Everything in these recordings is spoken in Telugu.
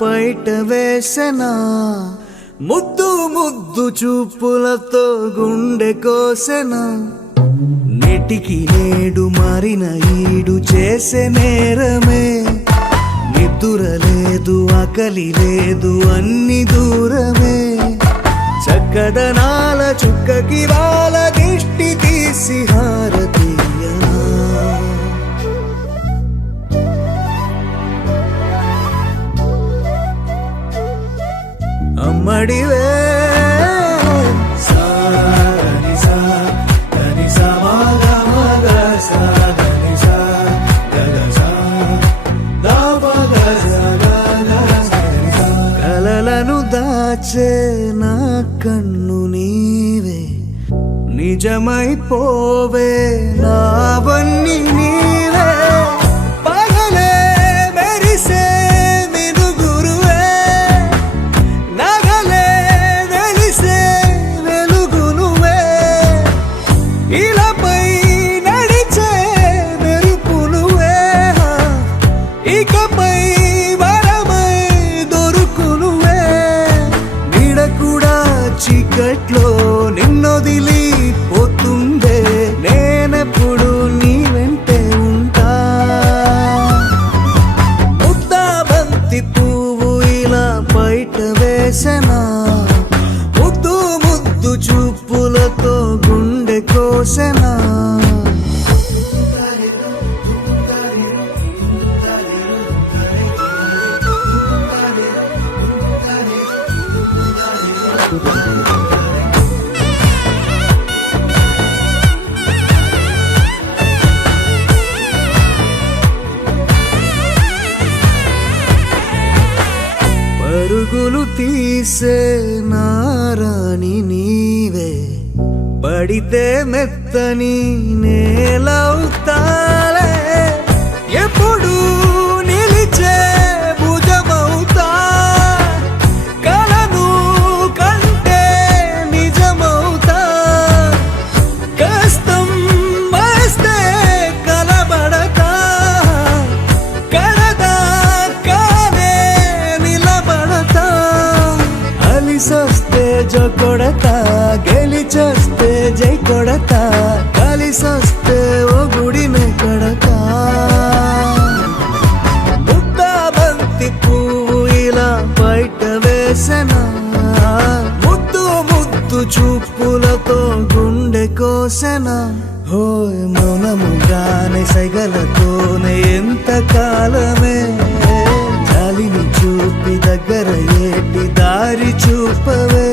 పైట వేసెనా ముద్దు ముద్దు చూపులతో గుండె కోసెనా నేటికి నేడు మారిన ఈడు చేసే నేరమే నిద్ర లేదు ఆకలి లేదు అన్ని దూరమే చక్కదనాల చుక్కకి వాళ్ళ దిష్టి తీసి హారతీయనా అమ్మడివే కలలను దాచే నా కన్ను నీవే నిజమైపోవే నావన్నీ నీవే పగలే మెరిసే మినుగురువే నగలే వెలిసే వెలుగు నువ్వే ఇలాపై నడిచే మెరుపు నువ్వే ఇకపై వరమై దొరుకు నువ్వే నీడ కూడా చీకట్లో నిన్నొదిలి పోతుందే నేనెప్పుడు నీ వెంటే ఉంటా ముద్దా బంతి పువ్వు ఇలా బయట వేసెనా ముద్దు ముద్దు చూపులతో గుండె కోసెనా పరుగులు తీసే నారాణి నీవే పడితే మెత్తని నేలవుతాలే ఎప్పుడు నిలిచే భుజమవుతా కలను కంటే నిజమవుతా కష్టం వస్తే కలబడతా కడదాకానే నిలబడతా అలిసొస్తే జో కొడతా గెలిచొస్తే జై కొడతా కలిసొస్తే ఓ గుడినే కడతా ముద్దా బంతి పువ్వు ఇలా బయట వేసెనా ముద్దు ముద్దు చూపులతో గుండె కోసెనా హోయ్ మౌనముగానే సైగలతోనే ఎంత కాలమే జాలిని చూపి దగ్గర ఏటి దారి చూపవే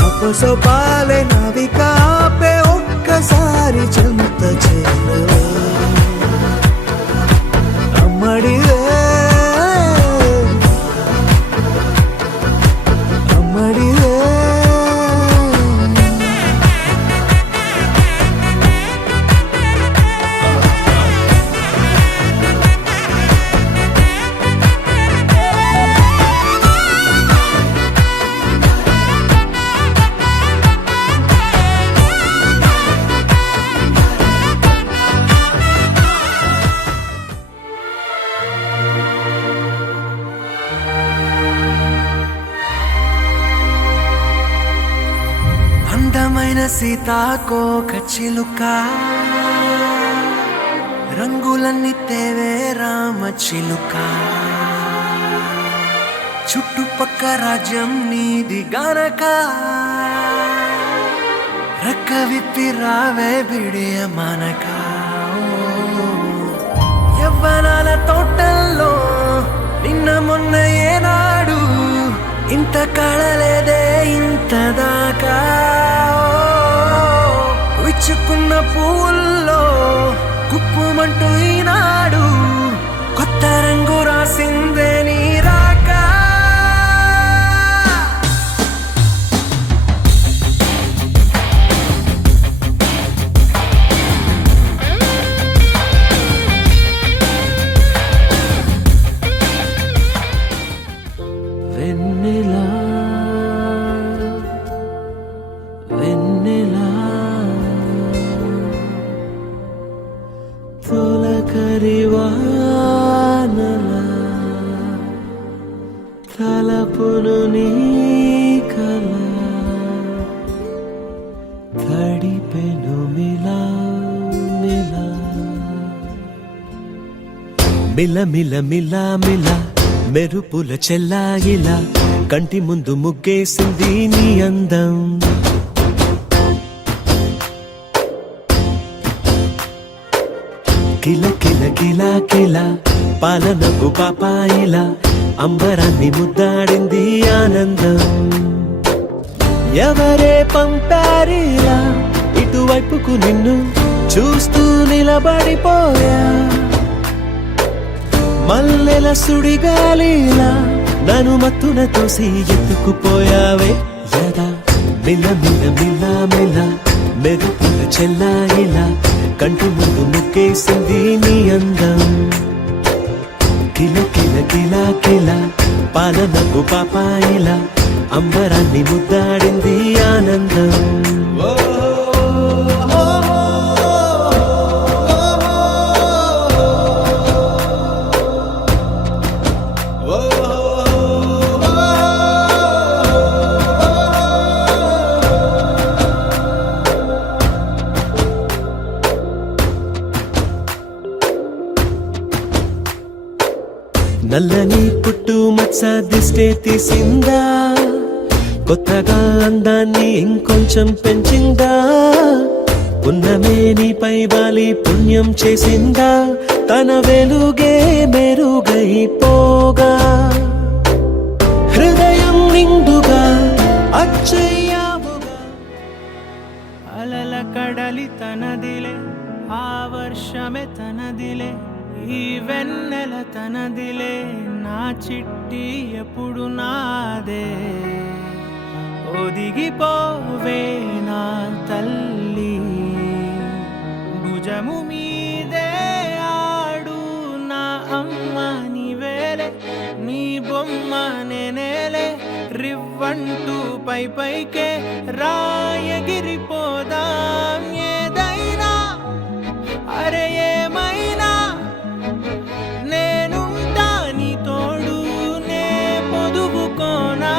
అపసోపాలే నవిక ఆపే ఒక్కసారి చెంత చేరవే అమ్మడివే అమ్మడివే అందమైన సీతాకోక చిలుక రంగులన్నీ తేవే రామ చిలుక చుట్టుపక్క రాజ్యం నీది గనక రెక్క విప్పి రావే బిడియ మనక యవ్వనాల తోటల్లో నిన్న మొన్న ఏనాడు ఇంత కళలేదే ఇంత దాకా విచ్చుకున్న పూల్లో కుప్పుమంటూ ఈనాడు కొత్త రంగు రాసిందే నీ రాక వెన్నెలా వెన్నెలా తొలకరి వానలా తడిపెను మిలా మిలా మిల మిల మిలా మిలా మెరుపుల చెల్లాయిలా కంటి ముందు ముగ్గేసింది నీ అందం కిల కిల కిలా కిలా పాలనకు పాపాయిలా అంబరాన్ని ముద్దాడింది ఆనందం ఎవరే పంపారిలా ఇటువైపుకు నిన్ను చూస్తూ నిలబడిపోయా మల్లెల సుడిగాలిలా నన్ను మత్తున తోసి ఎత్తుకుపోయావే యదా మిల మిల మిల మిల మెరుపుల చెల్లాయిలా కంటి ముందు ముక్కేసింది నీ అందం కిల కిల కిలా కిలా పాలనకు పాపాయిలా అంబరాన్ని ముద్దాడింది ఆనందం నల్లని పుట్టు మచ్చ దిష్టే తీసిందా కొత్తగా అందాన్ని ఇంకొంచెం పెంచిందా పున్నమే నీపై వాలి పుణ్యం చేసిందా తన వెలుగే మెరుగైపోగా హృదయం నిండుగా అచ్చయ్యావుగా అలల కడలి తనదిలే ఆ వర్షమే తనదిలే ఈ వెన్నెల తనదిలే నా చిట్టి ఎప్పుడు నాదే ఒదిగిపోవే నా తల్లి భుజము మీదే ఆడు నా అమ్మ నీవేలే నీ బొమ్మ నేనేలే రివ్వంటూ పై పైకే రాయగిరిపోదాం ఏదైనా అరే ఏమైనా నేనుంటా నీ తోడు నే పొదుపుకోనారా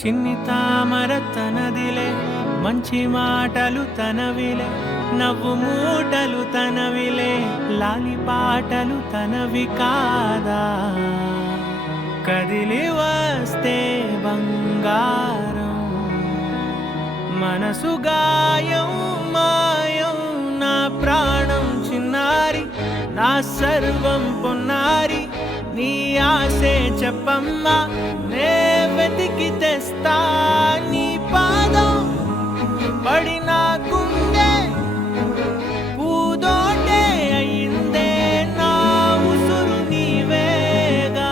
చిన్ని తామర తనదిలే మంచి మాటలు తనవిలే నవ్వు మూటలు తనవిలే లాలి పాటలు తనవి కాదా కదిలి వస్తే బంగారం మనసు గాయం మాయం నా ప్రాణం చిన్నారి నా సర్వం పొన్నారి నీ ఆశే చెప్పమ్మా నే వెతికి తెస్తా నీ పాదం పడిన గుండె పూదోటే అయిందే నా ఉసురు నీవేగా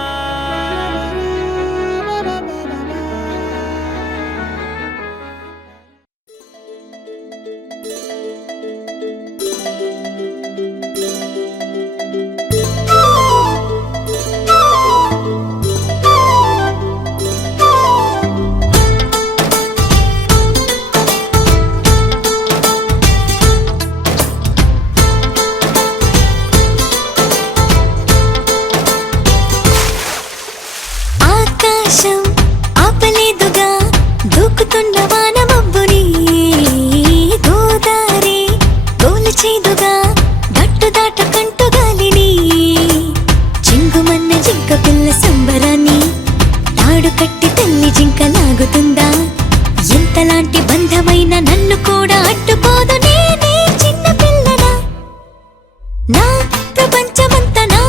ఆకాశం ఆపలేదుగా దూకుతున్న వాన మబ్బుని గోదారి తోలచేదుగా గట్టు దాటకంటు గాలిని చింగుమన్న జింక పిల్ల సంబరాన్ని తాడు కట్టి తల్లి జింక లాగుతుందా ఎంతలాంటి బంధమైన నన్ను కూడా అడ్డుకోదు నేనే చిన్న పిల్లనా నా ప్రపంచమంతా నా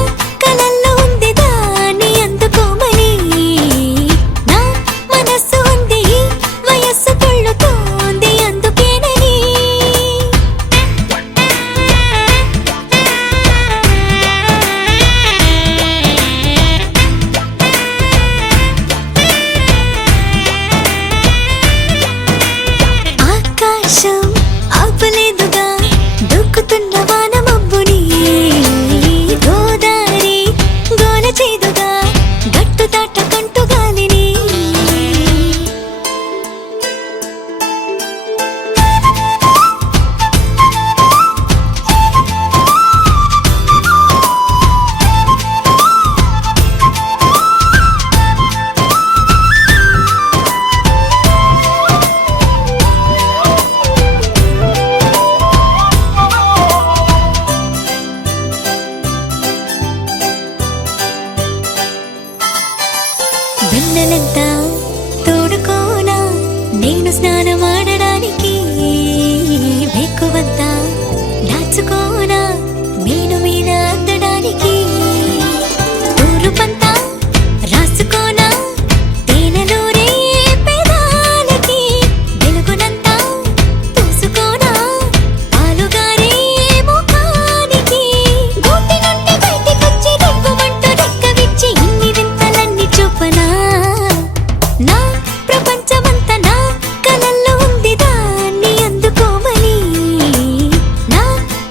కలల్లో ఉంది దాన్ని అందుకోమని నా మనస్సు ఉంది వయస్సు తుళ్ళుతోంది అందుకేనని ఆకాశం ఆపలేదుగా దూకుతున్న వాన మబ్బుని గోదారి వానలంతా తోడుకోనా నేను స్నానమాడడానికి వెక్కువంతా దాచుకోనా మేను మీద అందడానికి తూరుపంతా రాసుకోనా తేనెలూరే పెదాలకి వెలుగునంతా పూసుకోనా పాలుగారే ముఖానికి గూటి నుండి బయటికొచ్చి దివ్వమంటూ రెక్కవిచ్చి ఇన్ని వింతలన్నీ చూపనా నా ప్రపంచమంతా నా కలల్లో ఉంది దాన్ని అందుకోమని నా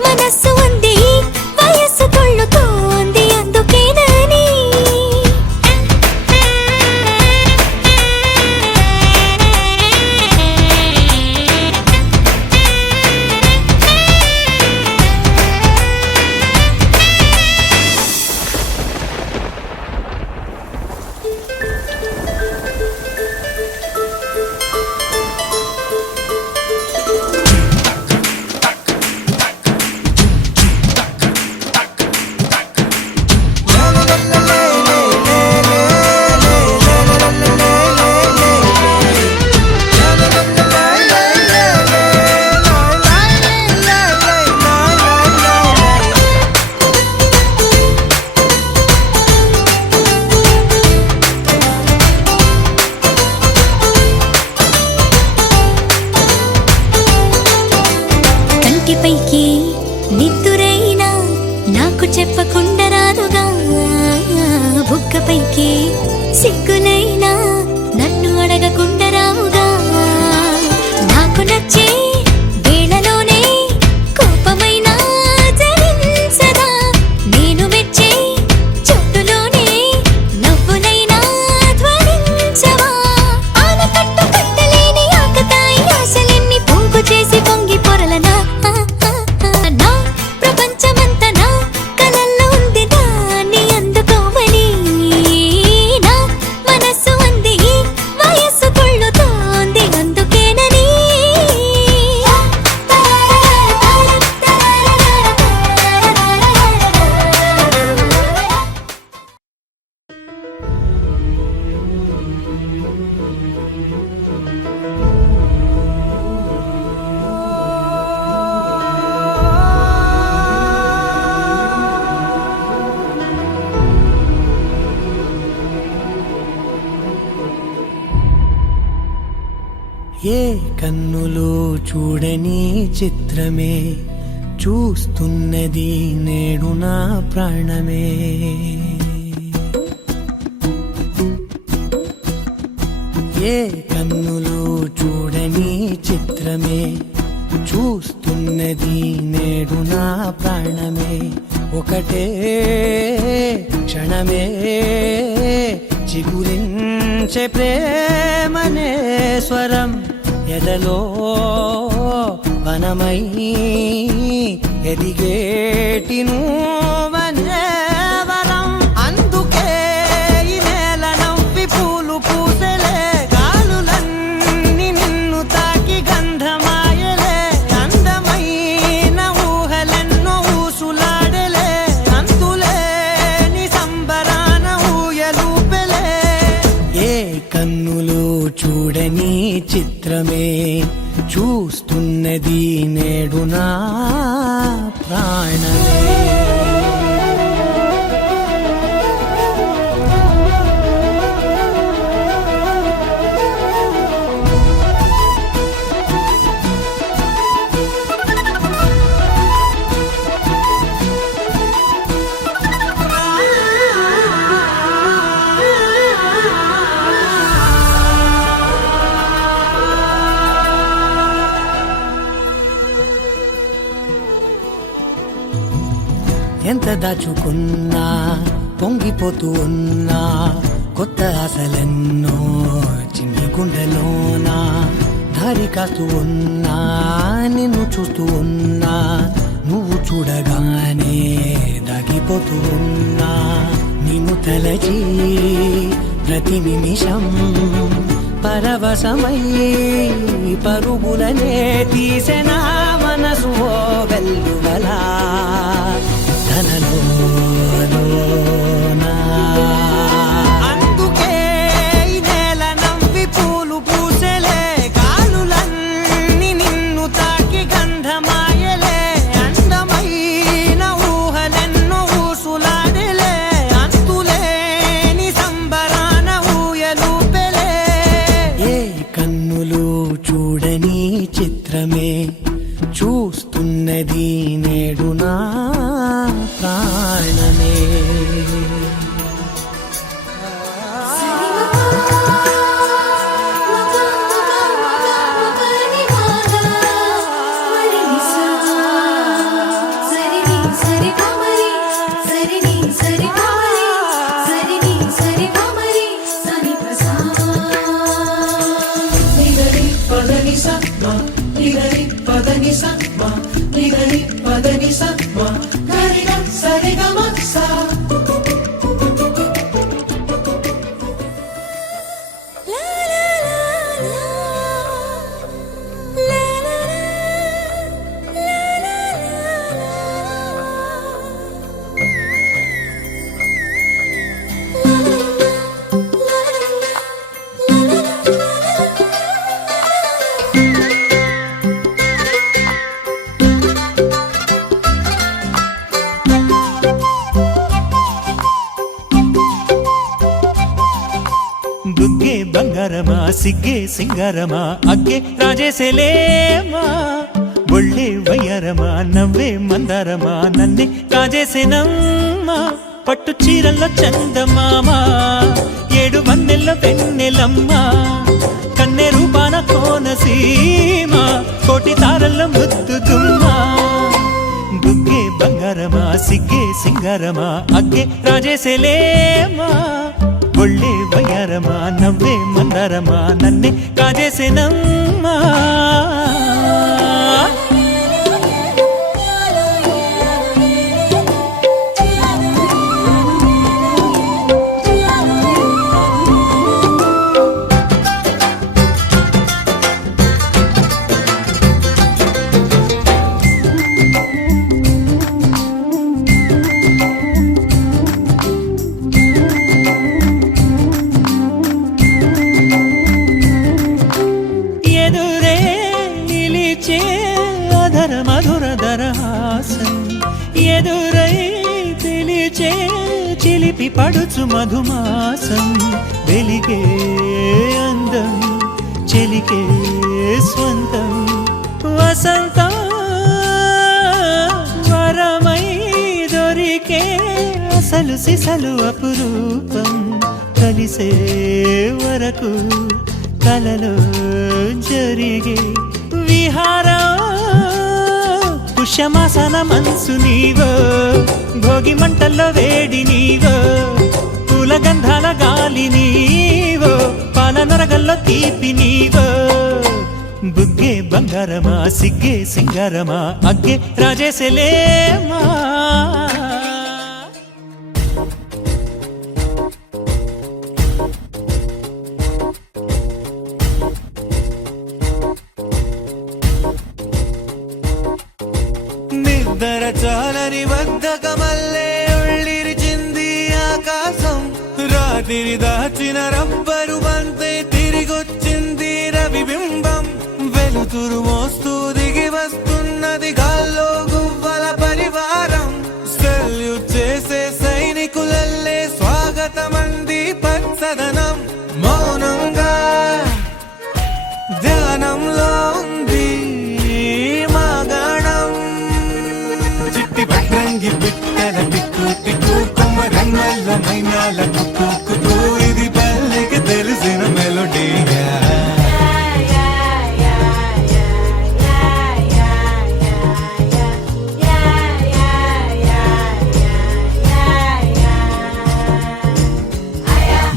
మనస్సు ఉంది వయస్సు కొళ్ళుతోంది అందుకేనని కంటిపైకి నిద్దురైనా నాకు చెప్పకుండా రాదుగా బుక్కపైకి సిగ్గులైనా నన్ను అడగకుండా రావుగా నాకు నచ్చే వేళలోనే కోపమైనా జరించదా నేను మెచ్చే చోటులోనే నవ్వులైనా ధ్వనించవా ఆనకట్టు కట్టలేని ఆకతాయి ఆశలెన్ని పోగు చేసి పొంగి పొరలనా నా ప్రపంచమంతా నా కలల్లో ఉంది దాన్ని అందుకోమని నా మనస్సు ఉంది వయస్సు కొళ్ళుతోంది అందుకేనని ఏ కన్నులో చూడని చిత్రమే చూస్తున్నది నేడు నా ప్రాణమే ఏ కన్నులో చూడని చిత్రమే చూస్తున్నది నేడు నా ప్రాణమే ఒకటే క్షణమే చిగురించే ప్రేమనే స్వరం ఎదలో వనమై ఎదిగేటి నువ్వనే వరం అందుకే ఈ నేల నవ్వి పూలు పూసలే గాలులన్నీ నిన్ను తాకి గంధమాయలే అందమైన ఊహలెన్నో ఊసులాడలే అంతులేని సంబరాన ఊయలూపెలే ఏ కన్నులో చూడని చిత్రమే చూస్తున్నది నేడు నా ప్రాణమే ఎంత దాచుకున్నా పొంగిపోతూ ఉన్నా కొత్త ఆశలెన్నో చిన్ని గుండెలోనా దారి కాస్తూ ఉన్నా నిన్ను చూస్తూ ఉన్నా నువ్వు చూడగానే దాగిపోతూ ఉన్నా నిన్ను తలచి ప్రతి నిమిషం పరవశమై పరుగులనే తీసెనా మనసు ఓ వెల్లువలా తనలోనా అందుకే ఈ సా బుగ్గే బంగారమా సిగ్గే సింగారమా అగ్గే రాజేసేలేమా ఒళ్ళే వయ్యారమా నవ్వే మందారమా నన్నే కాజేసేనమ్మా పట్టు చీరల్లో చందమామా ఏడు వన్నెల్ల వెన్నెలమ్మా కన్నె రూపాన కోనసీమా కోటి తారల్లో ముద్దుతుమ్మా బుగ్గే బంగారమా సిగ్గే సింగారమా అగ్గే రాజేసేలేమా ఒళ్ళే వయ్యారమా నవ్వే మందారమా నన్నే కాజేసేనమ్మా ఎదురే నిలిచే అధర మధుర దరహాసం ఎదురై పిలిచే చిలిపి పడుచు మధుమాసం వెలిగే అందం చెలికే స్వంతం వసంతం వరమై దొరికే అసలు సిసలు అపురూపం కలిసే వరకు కలలో జరిగే విహారం పుష్యమాసన మనసు నీవో భోగి మంటల్లో వేడి నీవో పూల గంధాల గాలి నీవో పాల నరగల్లో తీపి నీవో బుగ్గే బంగారమా సిగ్గే సింగారమా అగ్గే రాజేసేలేమా నిద్ర చాలని బద్ధకమల్లే ఉళ్ళిరిచింది ఆకాశం రాత్రి దాచిన రబ్బరు బంతే తిరిగొచ్చింది రవిబింబం వెలుతురు మోస్తూ దిగి వస్తున్నది గాల్లో గువ్వల పరివారం సెల్యూట్ చేసే సైనికులల్లే స్వాగతమంది పచ్చదనం మౌనంగా ధ్యానంలో ఉంది మాగణం చిట్టి భద్రంగి బిట్టల టిక్కు టిక్కు కొమ్మ రంగల్ల మైనాల కుక్కు కుక్కు ఇది పల్లెకి తెలిసిన మెలోడీగా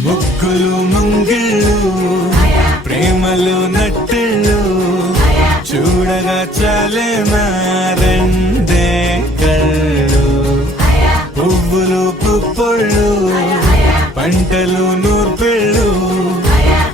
ముగ్గులు ముంగిళ్ళు ప్రేమలు నట్టిళ్ళు చూడగా చాలే మారండే కళ్ళు పువ్వులు పుప్పొళ్ళు పంటలు నూర్పిళ్ళు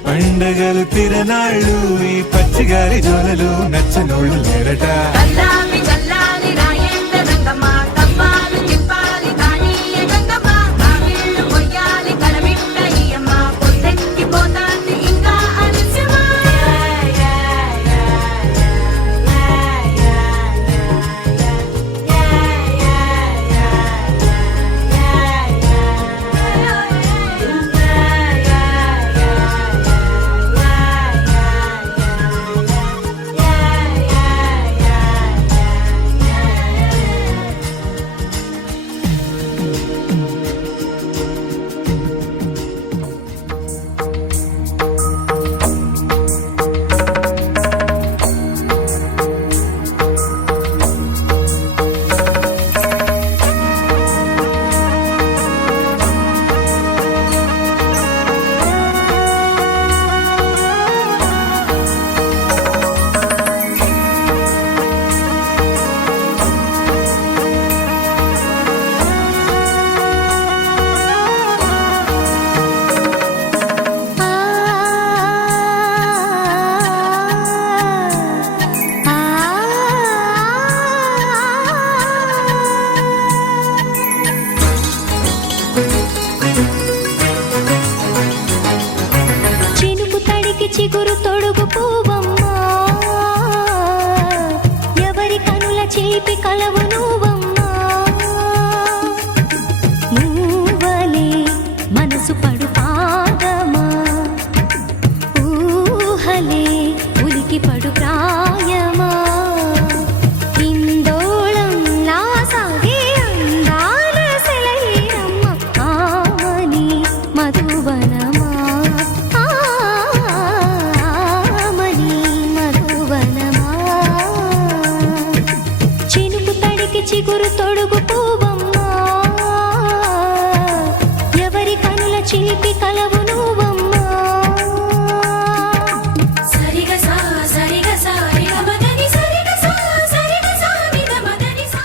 పండగలు తిరనాళ్ళు ఈ పచ్చిగారి జోలలు నచ్చనోళ్ళు లేరట చల్లాలి చల్లాలి రాయేంద్ర రంగమ్మ కవ్వాలి తిప్పాలి కానీయ గంగమ్మ కావిళ్ళు కొయ్యాలి కలమిట్ట ఈయమ్మ పొద్దెక్కి పోతాంది ఇంకా అలస్యమా చిగురు తొడుగు పువ్వమ్మా ఎవరి కనుల చిలిపి కలవు నువ్వమ్మా నువ్వలే మనసు పడు పాదమా ఊహలే ఉలికి పడు ప్రాయమా ఇందోళంలా సాగే అందాల సెలయేరమ్మ ఆమని మధువనమా ఆమని మధువనమా చినుకు తడికి చిగురు తొడుగు పువ్వమ్మా ఎవరి కనుల చిలిపి కలవు నువ్వమ్మా సరిగా సా సరిగా సా రిగ మదని సరిగా సా సరిగా సా నిద మదని సా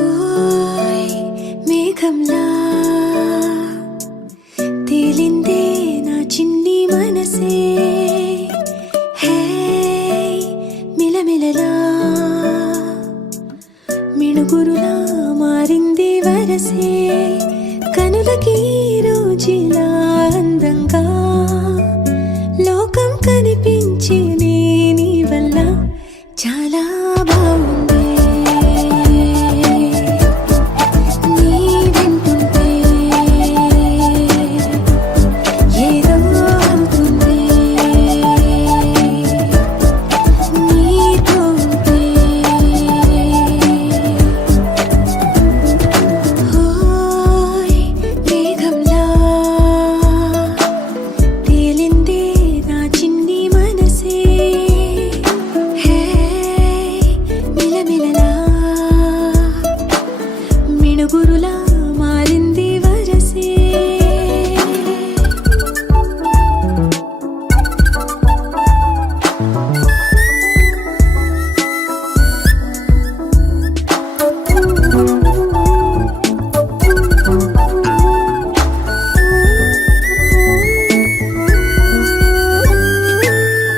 ఓయ్ మేఘంలా తేలిందే నా చిన్ని మనసే హే మిలమిలలా మిణుగురులా మారింది వరసే కనులకి రోజులా అందంగా లోకం కనిపించే నీ వల్ల చాలా బాగుంది నీ వింటుంటే ఏదో అవుతుంది నీతో ఉంటే ఓయ్ మేఘంలా తేలిందే నా చిన్ని మనసే హే మిలమిలలా మిణుగురులా మారింది వరసే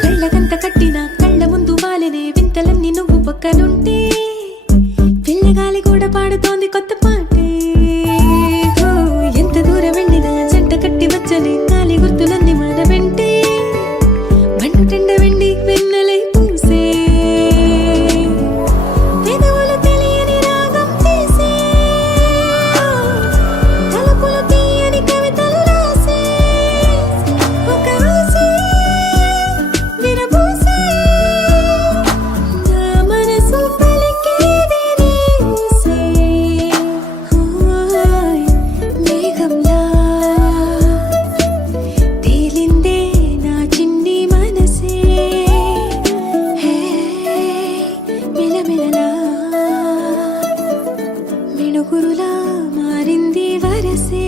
కళ్ళకంత కట్టిన కళ్ళ ముందు వాలినే వింతలన్నీ నువ్వు పక్కనుంటే పిల్లగాలి కూడా పాడుతోంది కొత్త పాటే ఓ, ఎంత దూరం వెళ్ళినా జంట కట్టి వచ్చని గాలి గుర్తులన్నీ మన వెంటే మండుటెండ వెండి వెన్నెలై పూసే పెదవులు తెలియని రాగం తీసే తలుపులు తీయని కవితలు రాసే ఒక ఆసే విరబూసే నా మనసు పలికేది నీసే ఓయ్ మేఘంలా తేలిందే నా చిన్ని మనసే హే మిలమిలలా మిణుగురులా మారింది వరసే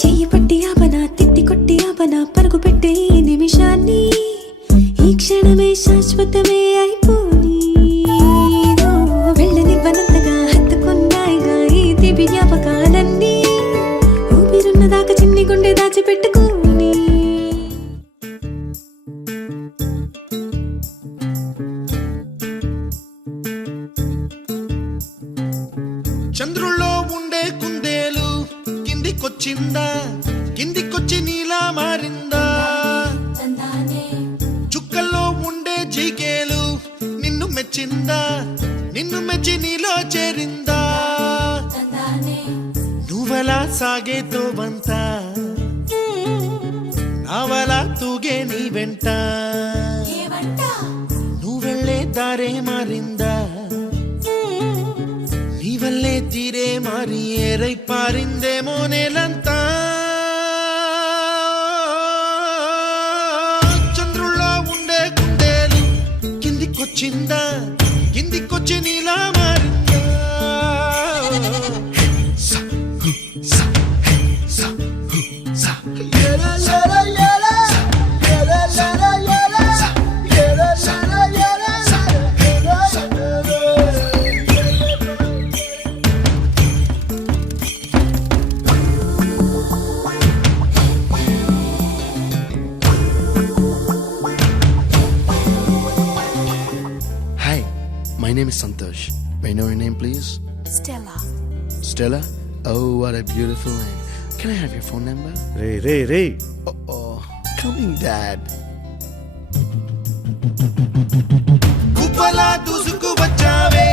చెయ్యి పట్టి ఆపనా తిట్టి కొట్టి ఆపనా పరుగు పెట్టే ఈ నిమిషాన్ని ఈ క్షణమే శాశ్వతమే అయిపోని ఓ, వెళ్ళనివ్వనంతగా హత్తుకున్నాయిగా ఈ దివ్య జ్ఞాపకాలన్నీ ఊపిరున్నదాకా చిన్ని గుండె దాచిపెట్టుకోని చంద్రుల్లో ఉండే కుందేలు కిందికొచ్చిందా కిందికొచ్చి నీలా మారిందా చుక్కల్లో ఉండే జీకేలు నిన్ను మెచ్చిందా నిన్ను మెచ్చి నీలో చేరిందా నువ్వలా సాగేతో బంత నావలా తూగే నీ వెంట నువ్వెళ్ళే దారే మారిందా నీ వల్లే తీరే మారి ఏరై పారిందేమో నేలంతా చంద్రుల్లో ఉండే కుందేలు కిందికొచ్చిందా కిందికొచ్చి నీలా మారిందా name is Santosh. May I know your name, please? Stella. Stella? Oh, what a beautiful name. Can I have your phone number? Ray Oh, coming, Dad. కుప్పలా దూసుకు వచ్చావే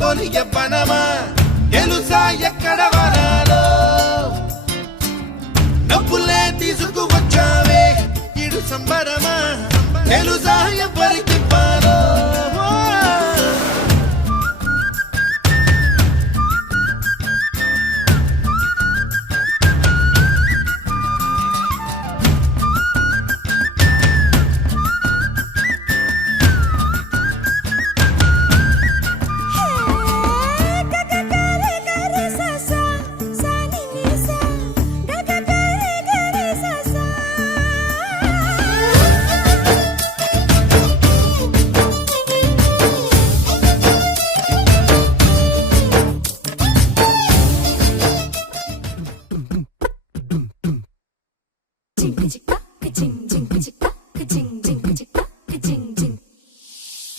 తొలి యవ్వనమా తెలుసా ఎక్కడ వనాలో నవ్వులే తీసుకు వచ్చావే ఇడు సంబరమా తెలుసా ఎవరికి పాలో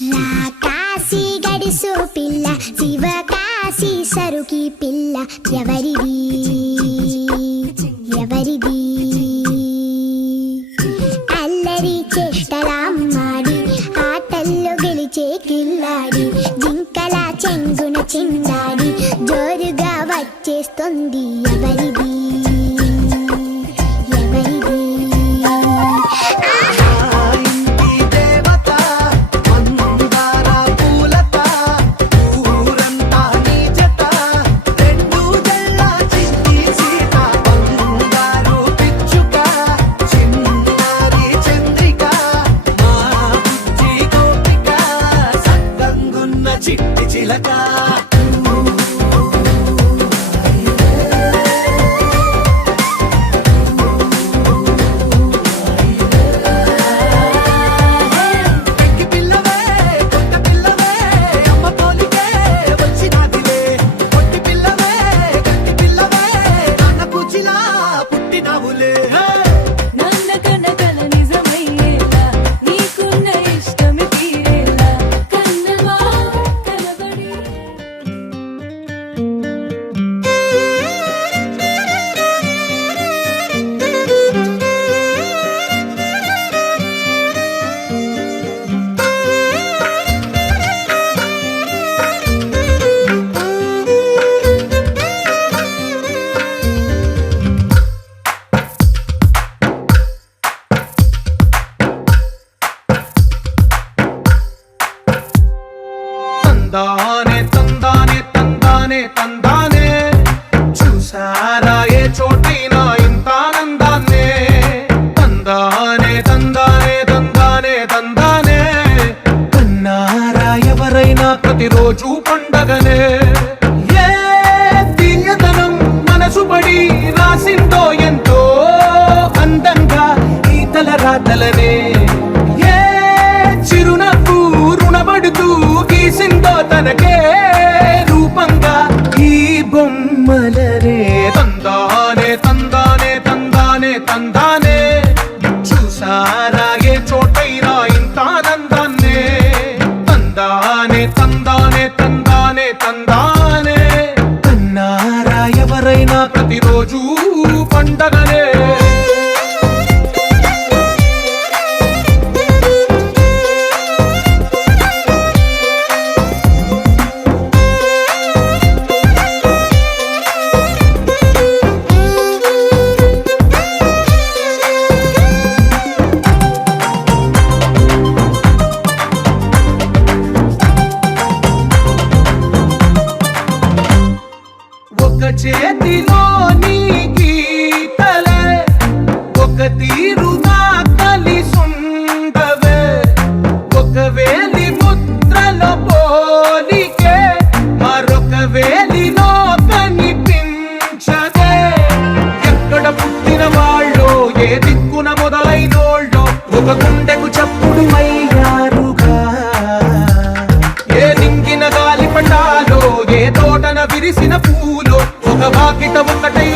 నా కాశీ గడిసు పిల్ల శివ కాశీ సరుకి పిల్ల ఎవరిది ఎవరిది అల్లరి చేష్టలామ్మాడి ఆటల్లో గెలిచే కిల్లాడి జింకల చెంగున చిందాడి జోరుగా వచ్చేస్తుంది ఎవరిది ఎవరిది తందానే తందానే తందానే తందానే చూసారా ఏ చోటైనా ఇంత ఆనందాన్నే తందానే తందానే తందానే తందానే కన్నారా ఎవరైనా ప్రతిరోజు పండగనే ఏ తీయదనం మనసు పడి రాసిందో ఎంతో అందంగా ఈ తల రాతలనే ఏ చిరునవ్వు రుణపడుతూ గీసిందో తనకే రూపంగా ఈ బొమ్మలనే తందానే తందానే తందానే తందానే చూసారా ఏ చోటైనా ఇంత ఆనందాన్నే తందానే తందానే తందానే తందానే కన్నారా ఎవరైనా ప్రతిరోజు పండగనే చేతిలో నీ గీతలే ఒక తీరుగా కలిసుండవే ఒక వేలి ముద్రల పోలికే మరొక వేలిలో కనిపించదే ఎక్కడ పుట్టిన వాళ్ళో ఏ దిక్కున మొదలైనోళ్ళో ఒక గుండెకు చప్పుడు అయ్యారుగా ఏ నింగిన గాలి పటాలో ఏ తోటన విరిసిన పూలో ఒక వాకిట ఒకటై